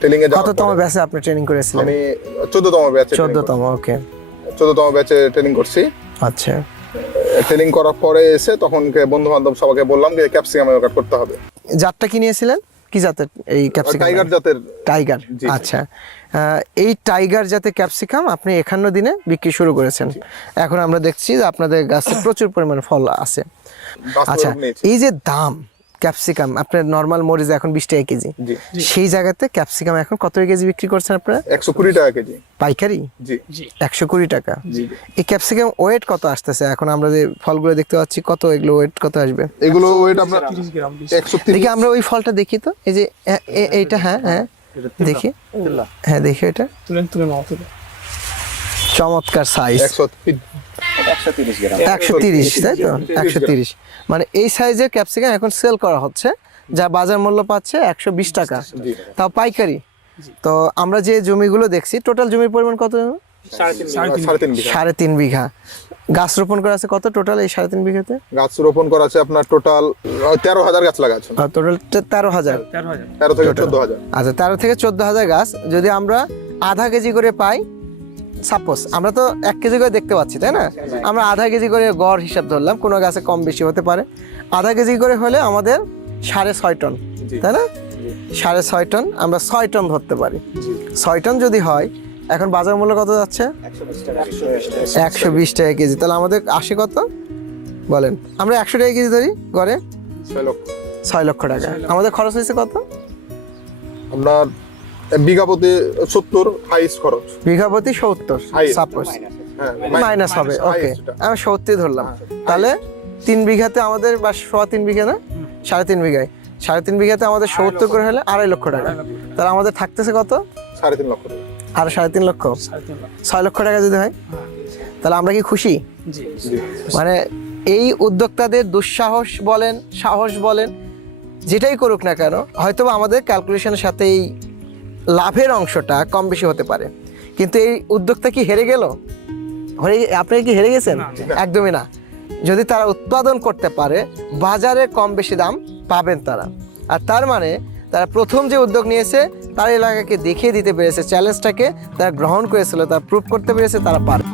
Training এ কততম ব্যাচে আপনি ট্রেনিং করেছিলেন? আমি চোদ্দতম ব্যাচে চোদ্দতম ওকে চোদ্দতম ব্যাচে ট্রেনিং করছি। আচ্ছা। ট্রেনিং করার পরে এসে তখন বন্ধু বান্ধব সবাইকে বললাম যে ক্যাপসিকাম কাট করতে হবে। জাতটা কি নিয়েছিলেন? কি জাতের এই ক্যাপসিকাম টাইগার জাতের। টাইগার আচ্ছা। এই টাইগার জাতের ক্যাপসিকাম আপনি একান্ন দিনে বিক্রি শুরু করেছেন। এখন আমরা দেখছি যে আপনাদের গাছে প্রচুর পরিমাণে ফল আছে। আচ্ছা এই যে দাম ক্যাপসিকাম আপনার নর্মাল মরিচ এখন বিশ টাকা কেজি। সেই জায়গাতে ক্যাপসিকাম এখন কত কেজি বিক্রি করছেন আপনারা? একশো কুড়ি টাকা কেজি। পাইকারি? একশো কুড়ি টাকা। এই ক্যাপসিকাম ওয়েট কত আসতেছে? এখন আমরা যে ফলগুলো দেখতে পাচ্ছি কত এগুলো ওয়েট কত আসবে? এগুলো ওয়েট আপনার একশো দেখি আমরা ওই ফলটা দেখি তো। এই যে এইটা হ্যাঁ হ্যাঁ। দেখি। হ্যাঁ দেখি এটা। চমৎকার সাইজ একশো তিরিশ তাই তো? একশো তিরিশ মানে এই সাইজের ক্যাপসিকাম এখন সেল করা হচ্ছে যা বাজার মূল্য পাচ্ছে একশো বিশ টাকা। তাও পাইকারি। তো আমরা যে জমিগুলো দেখছি টোটাল জমির পরিমাণ কত? সাড়ে তিন বিঘা। সাড়ে তিন বিঘা। গাছ রোপণ করা আছে কত টোটাল এই সাড়ে তিন বিঘাতে? গাছ রোপণ করা আছে আপনার টোটাল তেরো হাজার গাছ লাগা আছে। টোটাল তেরো হাজার। তেরো থেকে চোদ্দ হাজার। আচ্ছা তেরো থেকে চোদ্দ হাজার গাছ যদি আমরা আধা কেজি করে পাই সাপোজ আমরা তো এক কেজি করে দেখতে পাচ্ছি তাই না? আমরা আধা কেজি করে গড় হিসাব ধরলাম কোনো গাছে কম বেশি হতে পারে। আধা কেজি করে হলে আমাদের সাড়ে ছয় টন তাই না? সাড়ে ছয় টন আমরা ছয় টন ধরতে পারি। ছয় টন যদি হয় এখন বাজার মূল্য কত যাচ্ছে? একশো বিশ টাকা কেজি। তাহলে আমাদের আসে কত? বলেন আমরা একশো টাকা কেজি ধরি গড়ে? ছয় লক্ষ। টাকা। আমাদের খরচ হয়েছে কত? আপনার বিঘা প্রতি সত্তর হাইস্ট খরচ। বিঘা প্রতি সত্তর. সাপোজ হ্যাঁ মাইনাস হবে ওকে আমি সত্যি ধরলাম। তাহলে তিন বিঘাতে আমাদের বা সোয়া তিন বিঘা না? সাড়ে তিন বিঘায়। সাড়ে তিন বিঘাতে আমাদের সত্তর করে হলে আড়াই লক্ষ টাকা। তাহলে আমাদের থাকতেছে কত? সাড়ে তিন লক্ষ। আর সাড়ে তিন লক্ষ। ছয় লক্ষ টাকা যদি হয়? তাহলে আমরা কি খুশি? মানে এই উদ্যোক্তাদের দুঃসাহস বলেন সাহস বলেন যেটাই করুক না কেন হয়তো আমাদের ক্যালকুলেশনের সাথে এই লাভের অংশটা কম বেশি হতে পারে। কিন্তু এই উদ্যোগটা কি হেরে গেল? হেরে আপনি কি হেরে গেছেন? একদমই না। যদি তারা উৎপাদন করতে পারে বাজারে কম বেশি দাম পাবেন তারা। আর তার মানে তারা প্রথম যে উদ্যোগ নিয়েছে তার এলাকাকে দেখিয়ে দিতে পেরেছে চ্যালেঞ্জটাকে তারা গ্রহণ করেছিল তারা প্রুভ করতে পেরেছে তারা পারে